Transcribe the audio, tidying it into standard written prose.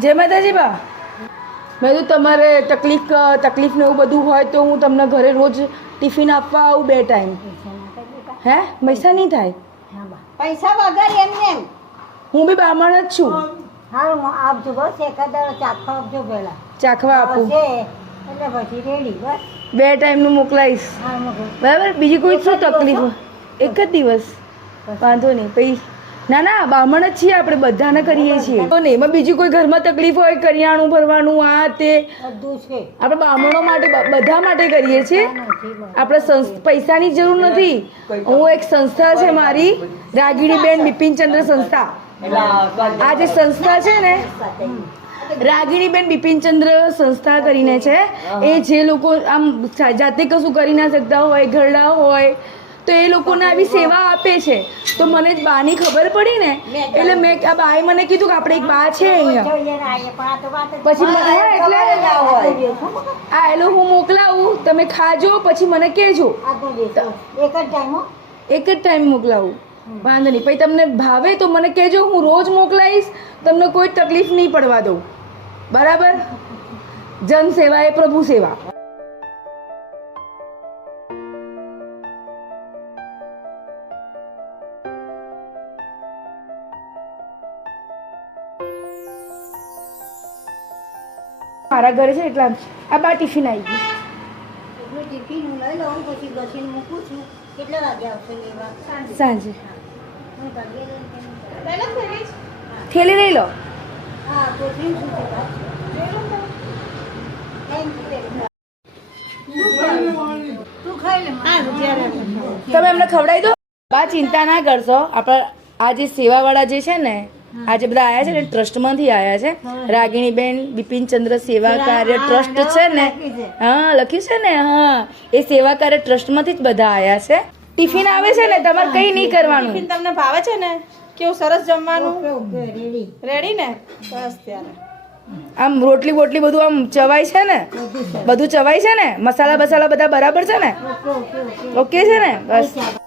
જય માતાજી બા. મેં તો તમારે તકલીફ ને એવું બધું હોય તો હું તમને ઘરે રોજ ટિફિન આપવા આવું 2 ટાઈમ. હે પૈસા નહીં થાય? પૈસા વગર એમને એમ. હું બી બ્રાહ્મણ જ છું. હારું આપજો બસ એકાદ ચાખવા આપજો પહેલા. ચાખવા આપું એટલે પછી રેડી બસ 2 ટાઈમનું મોકલાવીશ. હા મોકલો. બરાબર. બીજી કોઈ શું તકલીફ? એક જ દિવસ વાંધો નહીં. પછી ના બ્રાહ્મણ જ છીએ આપણે, બધાને કરીએ છીએ તો નહીં. એમાં બીજી કોઈ ઘરમાં તકલીફ હોય, કરિયાણું ભરવાનું આ તે, બધું છે આપણે બ્રાહ્મણો માટે બધા માટે કરીએ છીએ. આપણે પૈસાની જરૂર નથી. હું એક સંસ્થા છે મારી, રાગીણીબેન બિપિનચંદ્ર સંસ્થા. આ જે સંસ્થા છે ને, રાગીણીબેન બિપિનચંદ્ર સંસ્થા કરીને છે. એ જે લોકો આમ જાતે કશું કરી ના શકતા હોય, ઘરડા હોય, તો એ લોકોને આવી સેવા આપે છે. તો મને જ બાની ખબર પડી ને, એટલે મેં આ બાએ મને કીધું કે આપણે એક બા છે અહીંયા. પછી એટલે આ એલો હું મોકલાવું, તમે ખાજો, પછી મને કહેજો. એક જ ટાઈમ મોકલાવું, વાંધો નહીં. પછી તમને ભાવે તો મને કહેજો, હું રોજ મોકલાવીશ. તમને કોઈ તકલીફ નહીં પડવા દઉં. બરાબર. જન સેવા એ પ્રભુ સેવા. મારા ઘરે છે એટલા આ બા ટિફિન આવી ગયું. ટિફિન હું લઈ લઉં, પછી ઘસીને મૂકું છું. કેટલા વાગે આવશે લેવા? સાંજે હું ઘરે થેલી લઈ લો. હા કોથળી શું છે તું ખાઈ લે. હા તમે એમને ખવડાવી દો. બા ચિંતા ના કરશો. આપણે આ જે સેવાવાળા જે છે ને, આજે બધા આવ્યા છે ને, ટ્રસ્ટમાંથી આવ્યા છે. રાગીણીબેન બિપિનચંદ્ર સેવા કાર્ય ટ્રસ્ટ છે ને, હા લખ્યું છે ને, હા એ સેવા કાર્ય ટ્રસ્ટમાંથી જ બધા આવ્યા છે. ટિફિન આવે છે ને, તમારે કંઈ નહીં કરવાનું. ટિફિન તમને ભાવે છે ને? કેવું સરસ જમવાનું રેડી. રેડી ને? બસ ત્યારે આમ રોટલી બોટલી બધું આમ ચવાય છે ને, બધું ચવાય છે ને, મસાલા બસાલા બધા બરાબર છે ને, ઓકે છે ને? બસ.